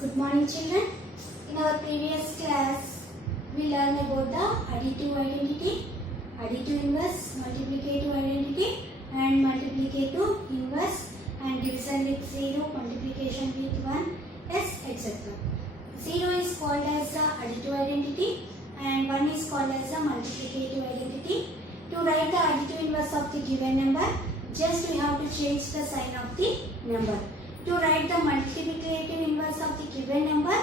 Good morning, children. In our previous class, we learned about the additive identity, additive inverse, multiplicative identity, and multiplicative inverse, and division with 0, multiplication with 1, yes, etc. 0 is called as the additive identity, and 1 is called as the multiplicative identity. To write the additive inverse of the given number, just we have to change the sign of the number. To write the multiplicative inverse of the given number,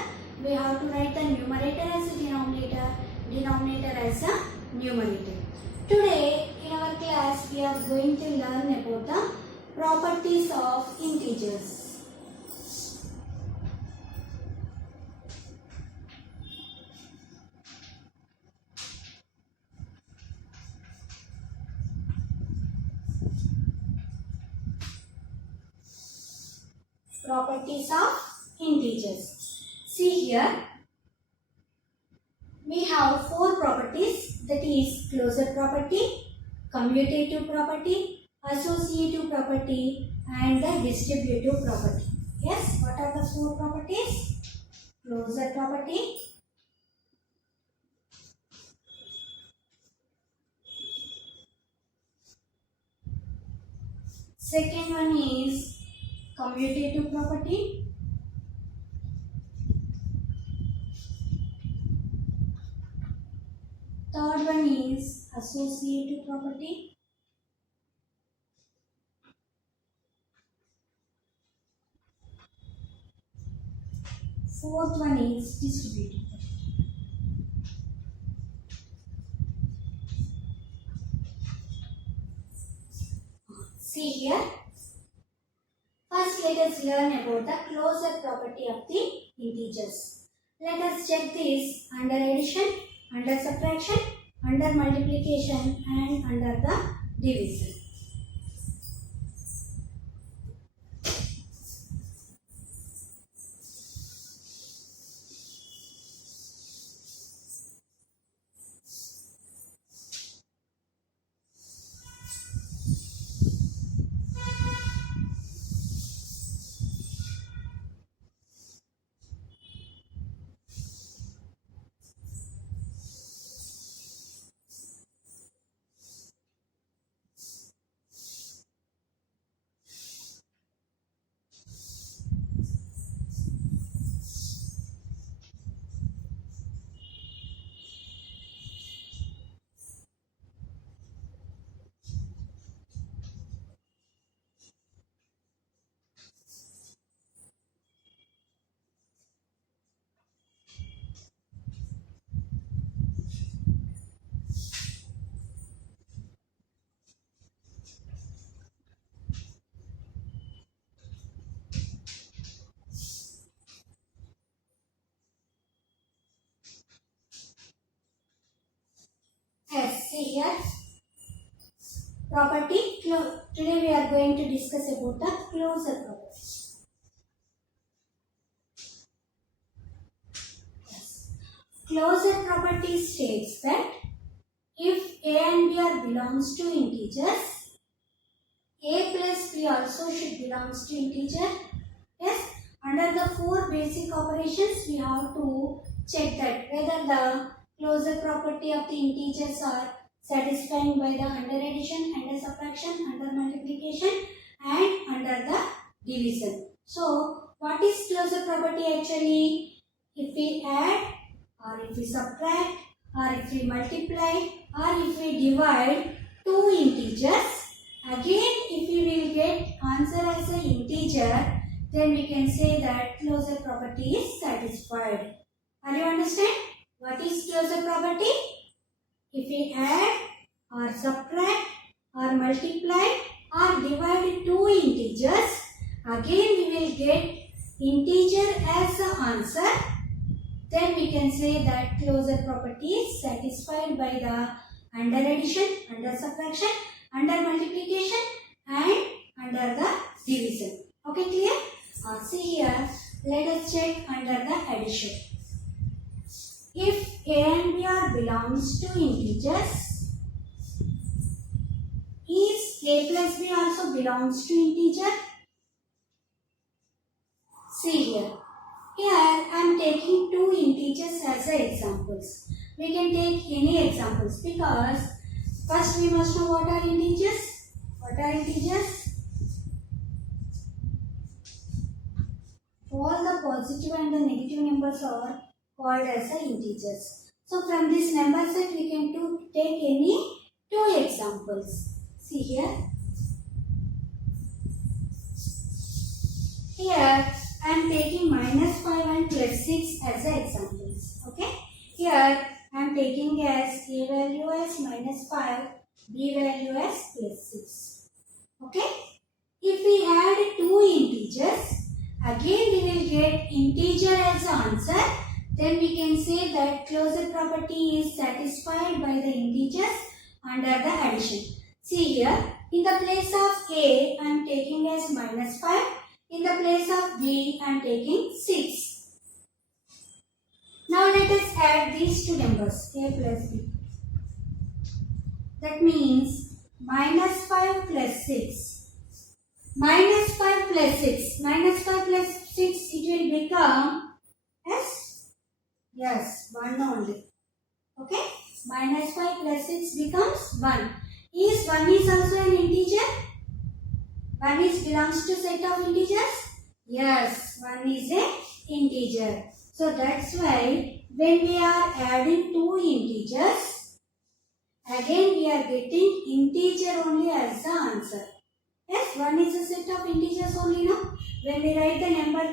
we have to write the numerator as a denominator, denominator as a numerator. Today in our class we are going to learn about the properties of integers. Properties of integers. See here, we have four properties, that is closure property, commutative property, associative property, and the distributive property. Yes, what are the four properties? Closure property, second one is commutative property, third one is associative property, fourth one is distributive property. See here, first let us learn about the closure property of the integers. Let us check this under addition, under subtraction, under multiplication, and under the division. Yes, see here, property. Today we are going to discuss about the closure property. Yes. Closure property states that if A and B are belongs to integers, A plus B also should belongs to integer. Yes, under the four basic operations we have to check that whether the closure property of the integers are satisfying by the under addition, under subtraction, under multiplication, and under the division. So what is closure property actually? If we add, or if we subtract, or if we multiply, or if we divide two integers, again if we will get answer as an integer, then we can say that closure property is satisfied. Are you understand? What is closure property? If we add or subtract or multiply or divide two integers, again we will get integer as the answer, then we can say that closure property is satisfied by the under addition, under subtraction, under multiplication, and under the division. Okay, clear? See here, let us check under the addition. If A and B are belongs to integers, is A plus B also belongs to integer? See here, Here I am taking two integers as examples. We can take any examples because first we must know what are integers. What are integers? All the positive and the negative numbers are called as the integers. So from this number set we can take any two examples. See here. Here I am taking -5 and +6 as the examples. Okay. Here I am taking as A value as -5, B value as +6. Okay. If we add two integers, again we will get integer as the answer. Then we can say that closure property is satisfied by the integers under the addition. See here, in the place of A, I am taking as -5. In the place of B, I am taking 6. Now let us add these two numbers, A plus B. That means -5 plus 6. -5 plus 6. -5 plus 6, it will become as, yes, 1 only. Okay? -5 plus 6 becomes 1. Is 1 is also an integer? 1 is belongs to set of integers? Yes, 1 is a integer. So that's why when we are adding two integers, again we are getting integer only as the answer. Yes, 1 is a set of integers only, no? When we write the number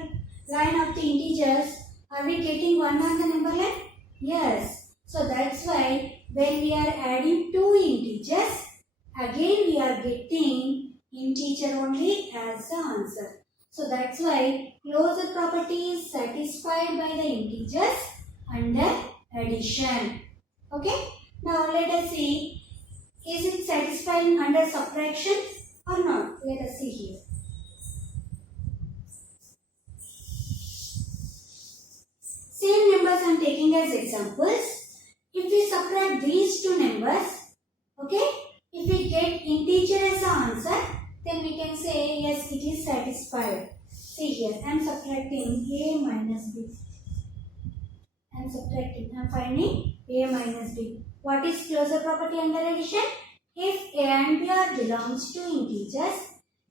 line of the integers, are we getting 1 on the number line? Yes. So that's why when we are adding two integers, again we are getting integer only as the answer. So that's why closure property is satisfied by the integers under addition. Okay. Now let us see, is it satisfying under subtraction or not? Let us see here. Same numbers I am taking as examples. If we subtract these two numbers, okay, if we get integer as the answer, then we can say yes, it is satisfied. See here, I am subtracting A minus B. I am finding A minus B. What is closure property under addition? If A and B are belongs to integers,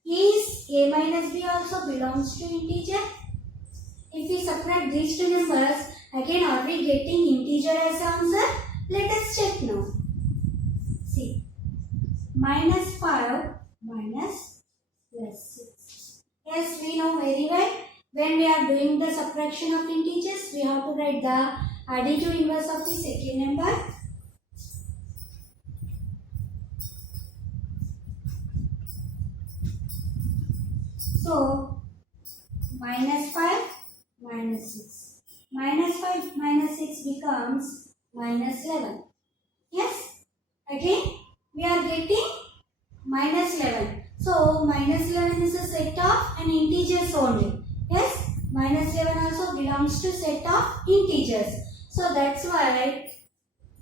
is A minus B also belongs to integer? If we subtract these two numbers, again are we getting integer as the answer? Let us check now. See, -5 minus +6. Yes, we know very well. When we are doing the subtraction of integers, we have to write the additive inverse of the second number. So, -5 minus 6. -5 minus 6 becomes -11. Yes? Again, we are getting -11. So, -11 is a set of an integers only. Yes? -11 also belongs to set of integers. So, that's why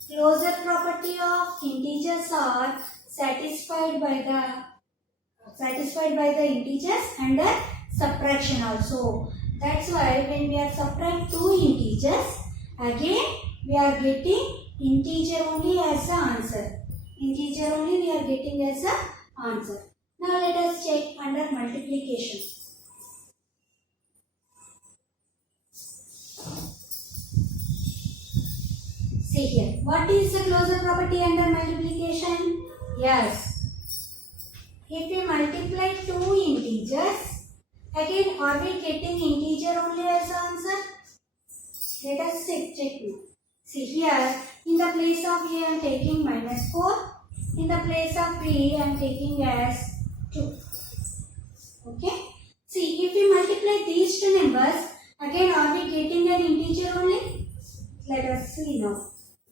closure property of integers are satisfied by the integers under subtraction also. That's why when we are subtract two integers, again we are getting integer only as the answer. Integer only we are getting as the answer. Now let us check under multiplication. See here, what is the closure property under multiplication? Yes. If we multiply two integers, again are we getting integer only as the answer? Let us check now. See here, in the place of A I am taking -4. In the place of B I am taking as 2. Okay. See, if we multiply these two numbers, again are we getting an integer only? Let us see now.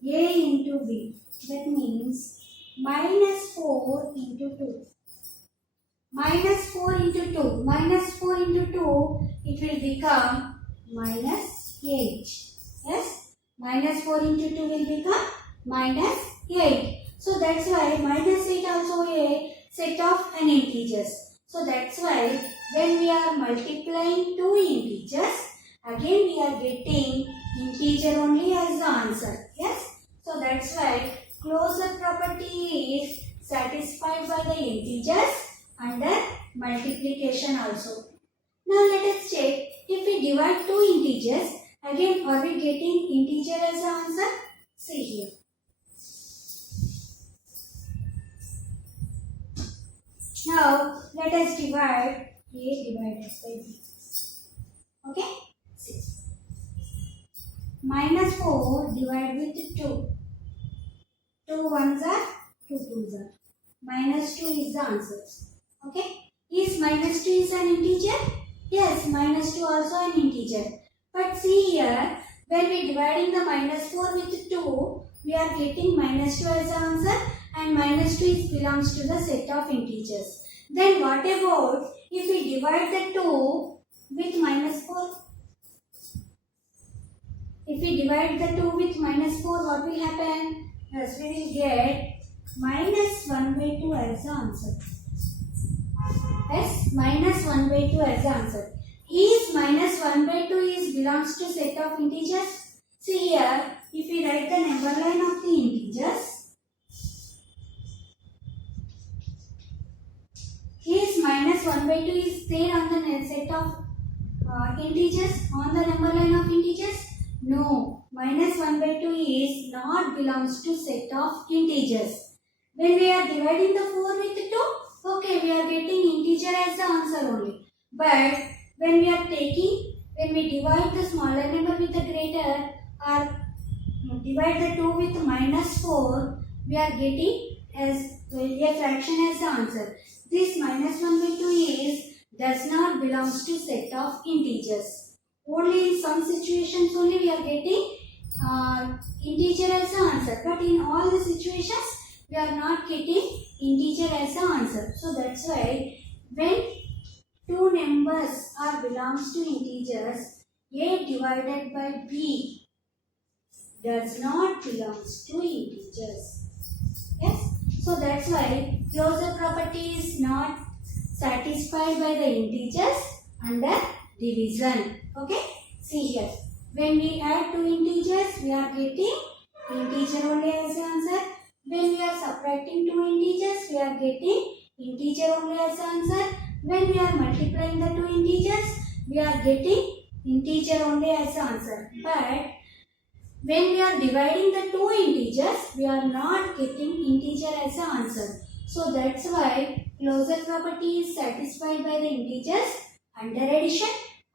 A into B. That means -4 into 2. -4 into 2. -4 into 2, it will become -8. Yes? -4 into 2 will become -8. So that's why -8 also a set of an integers. So that's why when we are multiplying two integers, again we are getting integer only as the answer. Yes. So that's why closure property is satisfied by the integers under multiplication also. Now let us check, if we divide two integers, again are we getting integer as the answer? See here. Now let us divide A divided by B. Okay? 6. Minus 4 divided with 2. 2 ones are 2 twos are. Minus 2 is the answer. Okay? Is minus 2 is an integer? Yes, minus 2 also an integer. But see here, when we dividing the minus 4 with 2, we are getting minus 2 as the answer, and minus 2 belongs to the set of integers. Then what about if we divide the 2 with minus 4? If we divide the 2 with minus 4, what will happen? Yes, we will get minus 1 by 2 as the answer. Yes, minus 1 by 2 as the answer. Is minus 1 by 2 is belongs to set of integers? See here, if we write the number line of the integers, is minus 1 by 2 is there on the set of integers, on the number line of integers? No, minus 1 by 2 is not belongs to set of integers. When we are dividing the 4 with 2, okay, we are getting integer as the answer only. But when we divide the smaller number with the greater, or divide the 2 with minus 4, we are getting as a fraction as the answer. This minus 1 by 2 does not belongs to set of integers. Only in some situations only we are getting integer as the answer. But in all the situations, we are not getting integer as the answer. So that's why when two numbers are belongs to integers, A divided by B does not belongs to integers. Yes. So that's why closure property is not satisfied by the integers under division. Okay. See here. When we add two integers, we are getting integer only as the answer. When we are subtracting two integers, we are getting integer only as the answer. When we are multiplying the two integers, we are getting integer only as the answer. But when we are dividing the two integers, we are not getting integer as the answer. So that's why closure property is satisfied by the integers under addition,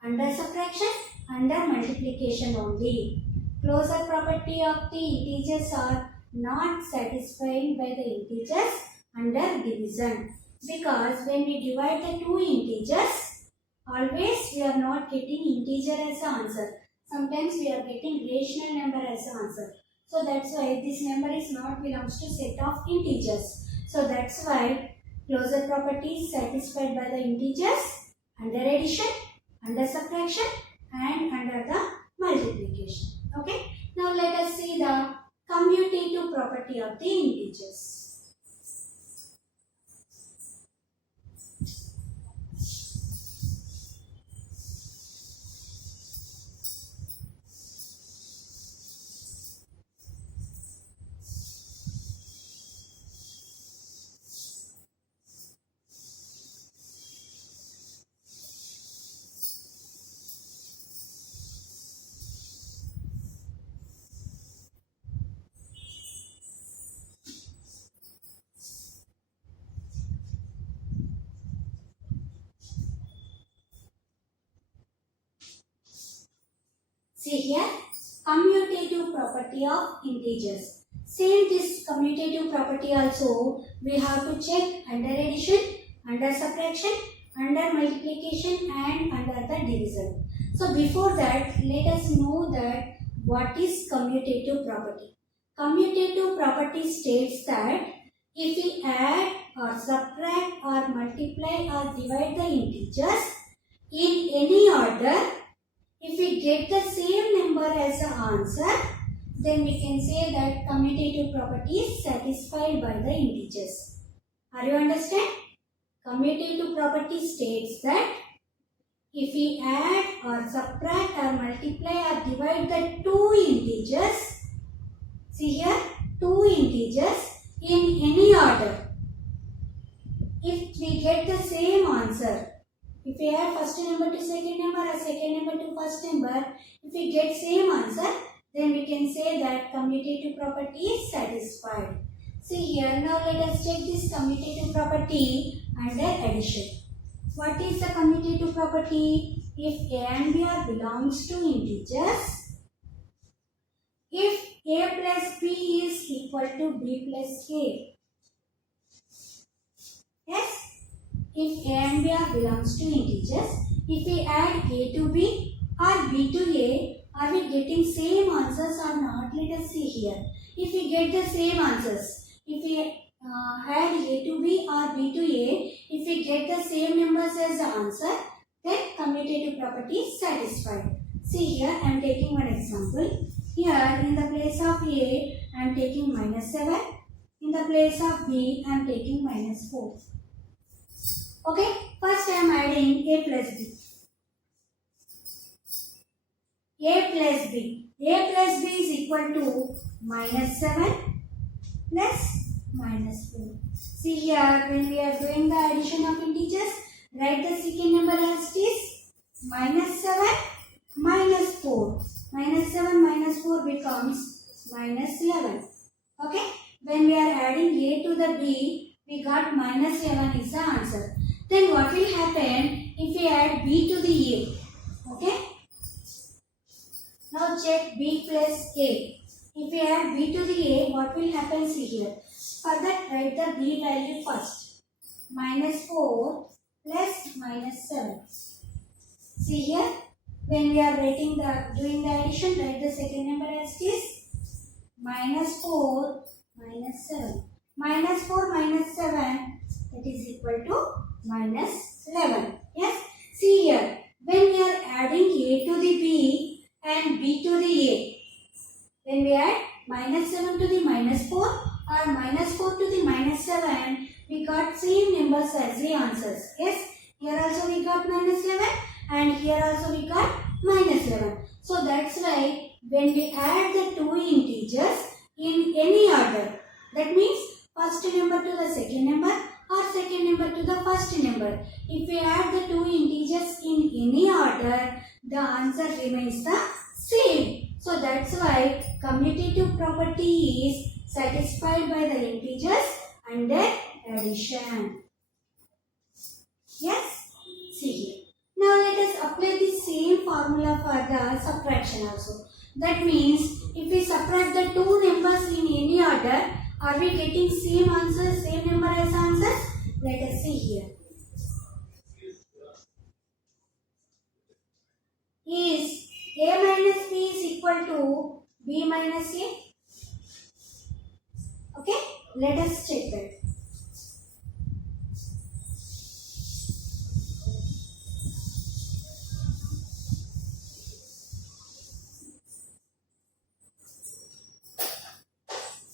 under subtraction, under multiplication only. Closure property of the integers are not satisfied by the integers under division, because when we divide the two integers, always we are not getting integer as the answer. Sometimes we are getting rational number as the answer. So that's why this number is not belongs to set of integers. So that's why closure property is satisfied by the integers under addition, under subtraction, and under the multiplication. Okay. Now let us see the commutative property of the integers. See here, commutative property of integers. Same this commutative property also we have to check under addition, under subtraction, under multiplication, and under the division. So before that, let us know that what is commutative property. Commutative property states that if we add or subtract or multiply or divide the integers in any order, if we get the same number as the answer, then we can say that commutative property is satisfied by the integers. Are you understand? Commutative property states that if we add or subtract or multiply or divide the two integers, see here, two integers in any order, if we get the same answer, if we add first number to second number or second number to first number, if we get same answer, then we can say that commutative property is satisfied. See here, now let us check this commutative property under addition. What is the commutative property? If A and B are belongs to integers, if A plus B is equal to B plus A. Yes? If A and B are belongs to integers, if we add A to B or B to A, are we getting same answers or not? Let us see here. If we get the same answers, if we add A to B or B to A, if we get the same numbers as the answer, then commutative property is satisfied. See here, I am taking one example. Here, in the place of A, I am taking -7. In the place of B, I am taking -4. Okay, first I am adding A plus B. A plus B. A plus B is equal to -7 plus -4. See here, when we are doing the addition of integers, write the second number as it is -7 -4. -7 -4 becomes -11. Okay, when we are adding A to the B, we got -11 is the answer. Then what will happen if we add B to the A? Okay. Now check B plus A. If we add B to the A, what will happen? See here. For that, write the B value first. -4 plus -7. See here. When we are doing the addition, write the second number as it is -4 -7. -4 -7, that is equal to -11. Yes. See here. When we are adding A to the B and B to the A, when we add -7 to the -4 or -4 to the -7, we got same numbers as the answers. Yes. Here also we got -11 and here also we got -11. So that's why when we add the two integers in any order, that means first number to the second number or second number to the first number, if we add the two integers in any order, the answer remains the same. So that's why commutative property is satisfied by the integers under addition. Yes? See here. Now let us apply the same formula for the subtraction also. That means if we subtract the two numbers in any order, are we getting same answer, same number as answers? Let us see here. Is A minus B is equal to B minus A? Okay, let us check that.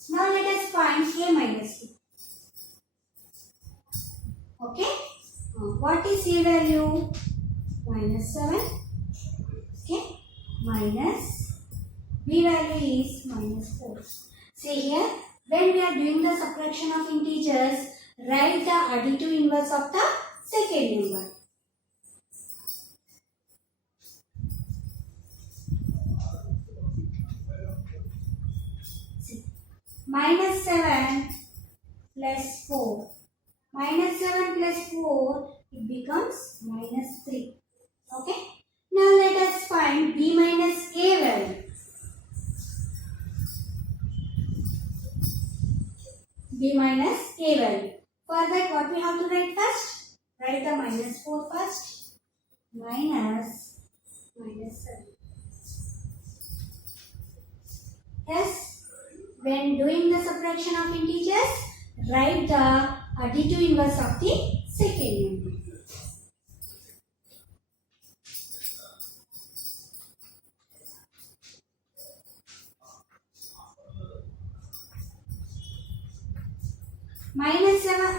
Now let us find A minus B. Okay, what is A value? -7. Okay, minus B value is -4. See here, when we are doing the subtraction of integers, write the additive inverse of the second number. See, -7 plus 4. -7 plus 4, it becomes -3. Okay. Now let us find B minus A value. B minus A value. For that, what we have to write first? Write the -4 first. Minus -7. Yes. When doing the subtraction of integers, write the additive inverse of the second number.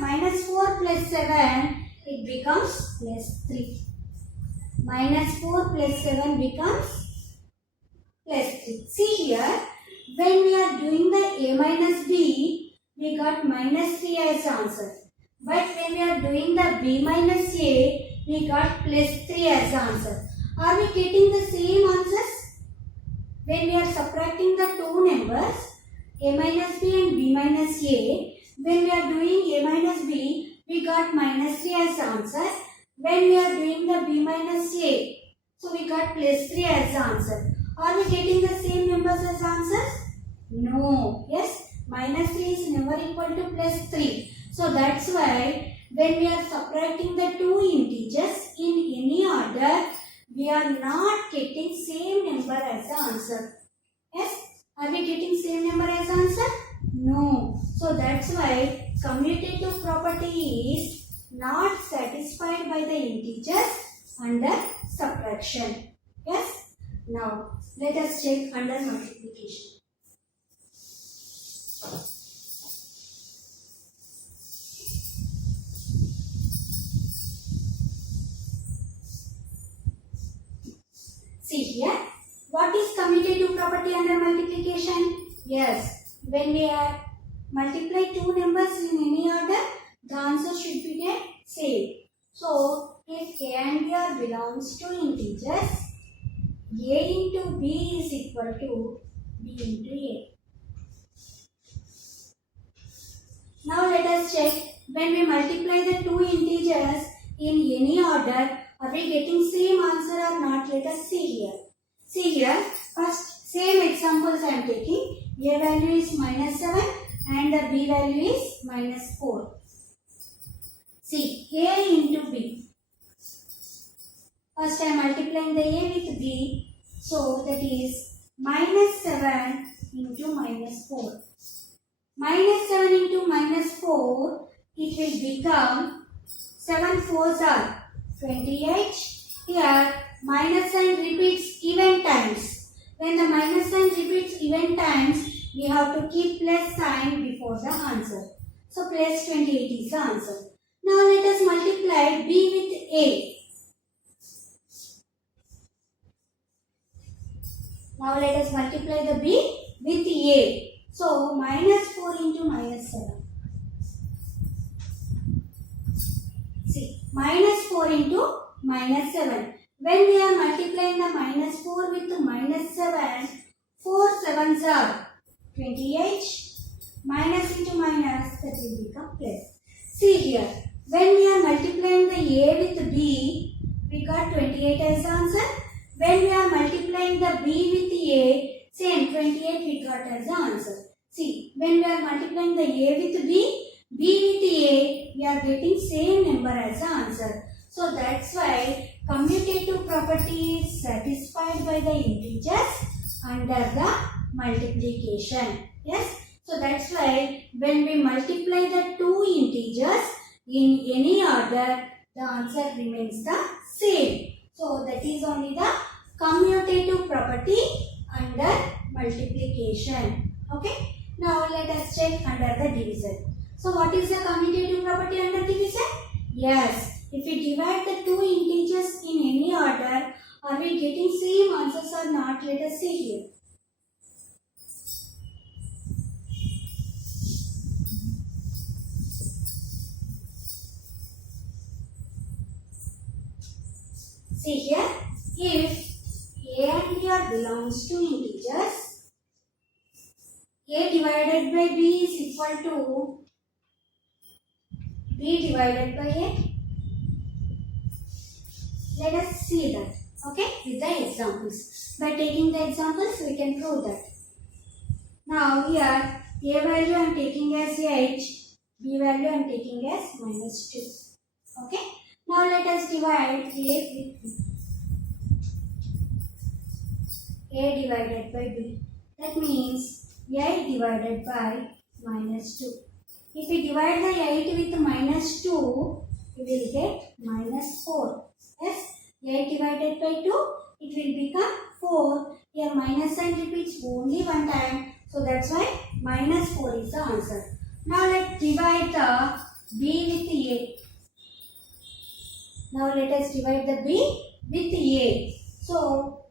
-4 plus 7, it becomes +3. minus 4 plus 7 becomes plus 3. See here, when we are doing the a minus b, we got minus 3 as answer. But when we are doing the b minus a, we got plus 3 as answer. Are we getting the same answers? When we are subtracting the two numbers, a minus b and b minus a, when we are doing a minus b, we got minus 3 as answer. When we are doing the b minus a, so we got plus 3 as answer. Are we getting the same numbers as answers? No. Yes, minus 3 is never equal to plus 3. So that's why when we are subtracting the two integers in any order, we are not getting same number as the answer. Yes, are we getting same number as answer? No. So that's why commutative property is not satisfied by the integers under subtraction. Yes. Now let us check under multiplication. See here, what is commutative property under multiplication? Yes, when we multiply two numbers in any order, the answer should be the same. So, if a and b are belongs to integers, a into b is equal to b into a. Now let us check, when we multiply the two integers in any order, are we getting same answer or not? Let us see here. See here, first same examples I am taking. A value is minus 7 and the b value is minus 4. See, a into b. First I am multiplying the a with b. So that is minus 7 into minus 4. Minus 7 into minus 4, it will become 7 4s are 28. Here minus sign repeats even times. When the minus sign repeats even times, we have to keep plus sign before the answer. So plus 28 is the answer. Now let us multiply b with a. Now let us multiply the b with a. So minus 4 into minus 7. See, minus 4 into minus 7. When we are multiplying the minus 4 with the minus 7, 4 7s are 28. Minus into minus, that will become plus. See here, when we are multiplying the a with b, we got 28 as answer. When we are multiplying the b with a, same 28 we got as the answer. See, when we are multiplying the a with b with a, we are getting same number as the answer. So that's why commutative property is satisfied by the integers under the multiplication. Yes. So that's why when we multiply the two integers in any order, the answer remains the same. So that is only the commutative property under multiplication. Okay. Now let us check under the division. So what is the commutative property under division? Yes, if we divide the two integers in any order, are we getting same answers or not? Let us see here. See here, if a and b are belongs to integers, a divided by b is equal to b divided by a. Let us see that, okay, with the examples. By taking the examples, we can prove that. Now here, a value I am taking as 8, b value I am taking as minus 2. Okay. Now let us divide a with b. A divided by b. That means 8 divided by minus 2. If we divide the 8 with minus 2, we will get minus 4. Yes, 8 divided by 2, it will become 4. Here minus sign repeats only one time. So that's why minus 4 is the answer. Now let's divide the b with a. Now let us divide the b with A. So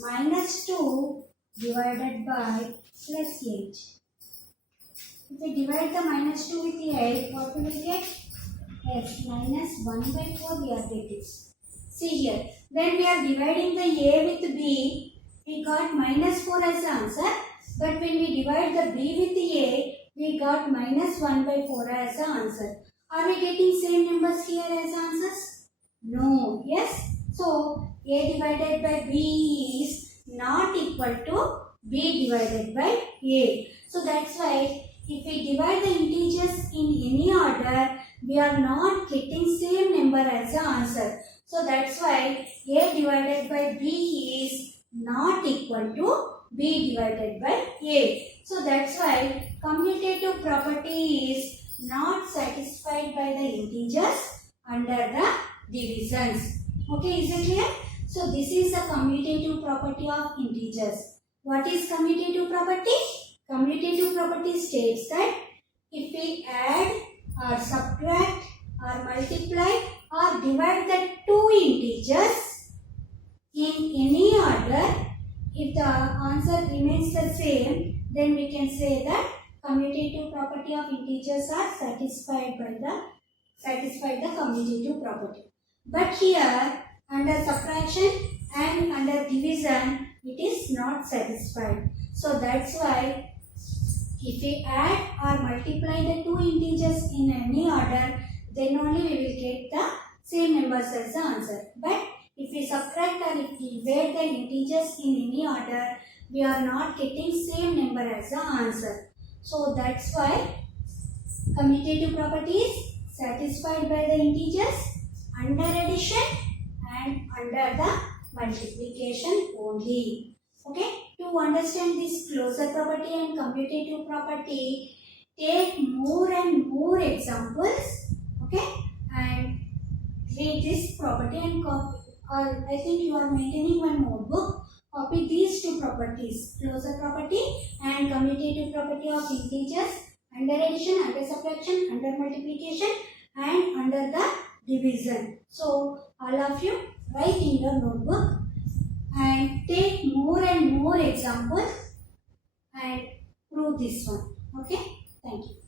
minus 2 divided by plus 8. If we divide the minus 2 with 8, what will we get? Yes, minus 1 by 4 we are getting. See here, when we are dividing the A with B, we got minus 4 as the answer. But when we divide the B with A, we got minus 1 by 4 as the answer. Are we getting same numbers here as answers? No. Yes. So, A divided by B is not equal to B divided by A. So, that's why if we divide the integers in any order, we are not getting same number as the answer. So, that's why A divided by B is not equal to B divided by A. So, that's why commutative property is not satisfied by the integers under the divisions. Okay, is it clear? So, this is the commutative property of integers. What is commutative property? Commutative property states that if we add or subtract or multiply or divide the two integers in any order, if the answer remains the same, then we can say that commutative property of integers are satisfied the commutative property. But here under subtraction and under division it is not satisfied. So that's why if we add or multiply the two integers in any order, then only we will get the same numbers as the answer. But if we subtract or if we divide the integers in any order, we are not getting same number as the answer. So that's why commutative property is satisfied by the integers under addition and under the multiplication only. Okay, to understand this closure property and commutative property, take more and more examples, okay, and read this property and copy. I think you are maintaining one notebook. Copy these two properties, closure property and commutative property of integers under addition, under subtraction, under multiplication and under the division. So, all of you write in your notebook and take more and more examples and prove this one. Okay, thank you.